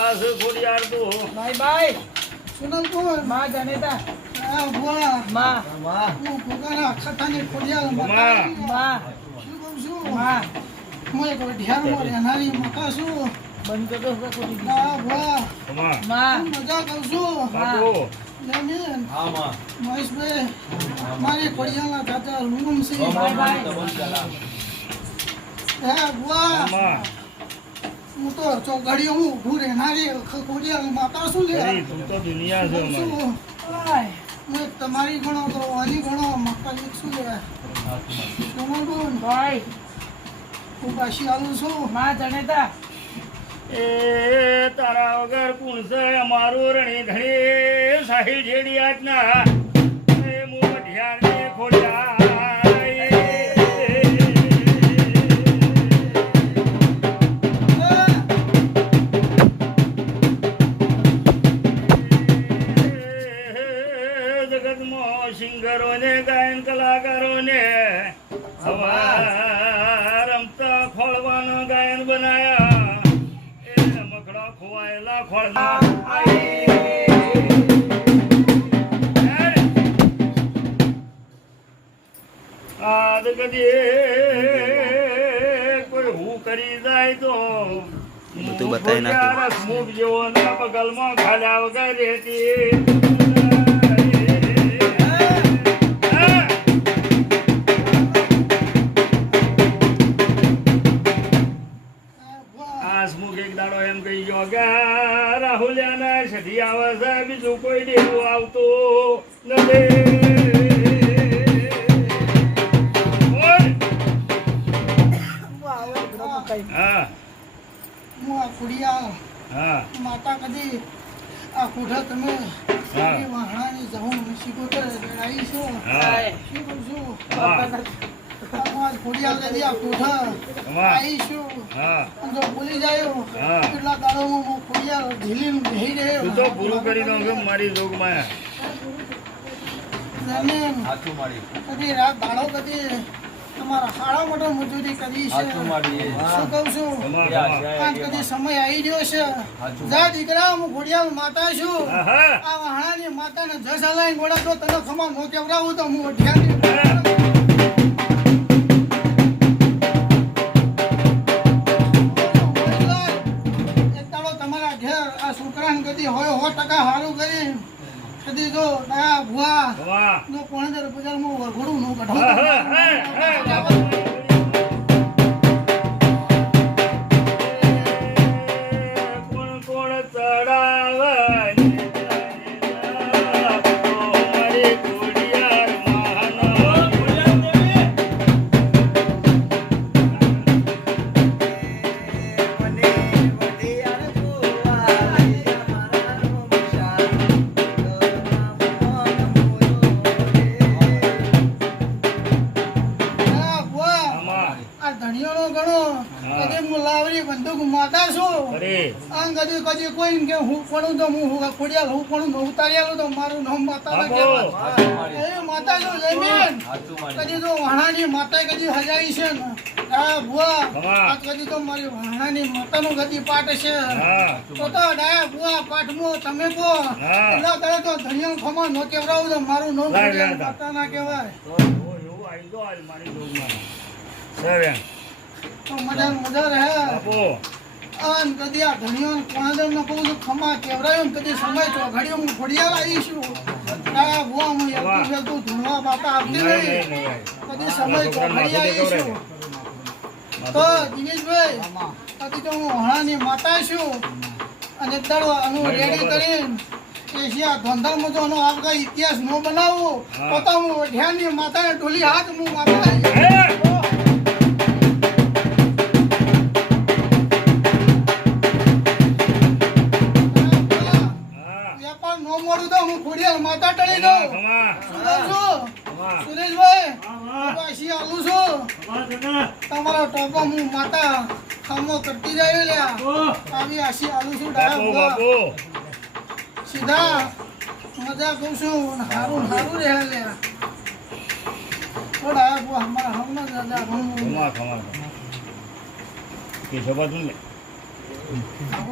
કાસ ખોડિયાર તો bye bye સુનલપુર માં જનેતા આ ભોળા માં હું ભોગાના ખટાની ખોડિયાર માં શું કહું છું માં હું એક ઢેરમાં રહેનારી માતા છું બંધ કરો આ ભોળા માં મજા કરું છું જમીન હા માં મહેશભાઈ મારી ખોડિયારના ચાચા રૂમ છે બાય બાય હે ભોળા હું તો ચોગડીઓ હું ઊભું રહેનારી ખોડિયાર માતા શું લે તું તો દુનિયા છે હું તમારી ગણો તો આની ગણો માતાજી શું લે તમારું ભાઈ હું પાછી આવું છું માં જનેતા એ તારા વગર કોણ છે અમારું રણી ધણી સાહિલ જેડી આજના એ મોઢિયાને ખોડિયા સિંગરોને ગાયન કલાકારોને રમતા ખોળવાનો ગાયન બનાયા એ મકડા ખોવાયેલા ખોળમાં આદ કદી કોઈ હું કરી જાય તો મુખ જેવો ના બગલમાં ખાલ્યા વગર રહેતી રાહુલિયાના સધી આવે છે બીજું કોઈ ડેરું આવતું નથી હા હું આ ખોડિયા હા માતા કદી આ ખોડા તમે વાહણાની જવું શીખોતર લડાઈ છો શું કહું છું ખોડિયા લઈ આ ખોડા આવીશું જો ભૂલી જાય કેટલા દાડોમાં હું ખોડિયા ઢીલી બેહી રહ્યો તું તો પૂરું કરી દો મારી જોગમાં જમીન કદી રાત દાડો કદી તમારા હાડા મોટો મજૂરી કરી છે શું કહું છું કદી સમય આવી ગયો છે જા દીકરા હું ખોડિયાલ માતા છું આ વાહણાની માતાને જસ હલાઈ ગોળા તો તને ખમા નો કેવડાવું તો હું અઢિયાની હોય 100% સારું કરી કદી જો દયા ભુવા નો 15,000 માં વઘોડું નો કઢો કોણ કોણ ચડાવે કદી કોઈ કે હું પણ તો હું ખોડિયાલ હું પણ ઉતાર્યાલું તો મારું નામ માતા કહેવાય એ માતા જો જમીન કદી તો વાહણાની માતા કદી હજાઈ છે ને આ ભુવા આ કદી તો મારી વાહણાની માતાનો કદી પાઠ છે તો ડાયા ભુવા પાઠમાં તમે કહો એટલા કરે તો ધણિયા ખમા નો કેવડાવું તો મારું નામ માતા ના કહેવાય તો મજા રહે અન કદી આ ધણિયો કોણાદર ન કહું તો ખમા કેવરાયો ને કદી સમય તો ઘડીઓ હું ખોડિયાલ આવીશું આ ભુવા હું એક તું ધૂણવા બાપા આપતી નહીં કદી સમય તો ઘડી આવીશું તો દિનેશભાઈ કદી તો હું હણાની માતા છું અને દાડો આનું રેડી કરીને એશિયા ધંધામાં તો આપણા ઇતિહાસ ન બનાવો તો હું અઢિયાની માતાને ટોલી હાથ હું માતા માતા ટળી દઉં સુરેશભાઈ પાછી આવું છું તમારા ટોપા હું માતા ખામો કરતી જાય લ્યા આવી આશી આલું છું સીધા મજા કહું છું હારું હારું રહે લ્યા થોડા અમારા હમણાં દાદા ઘણું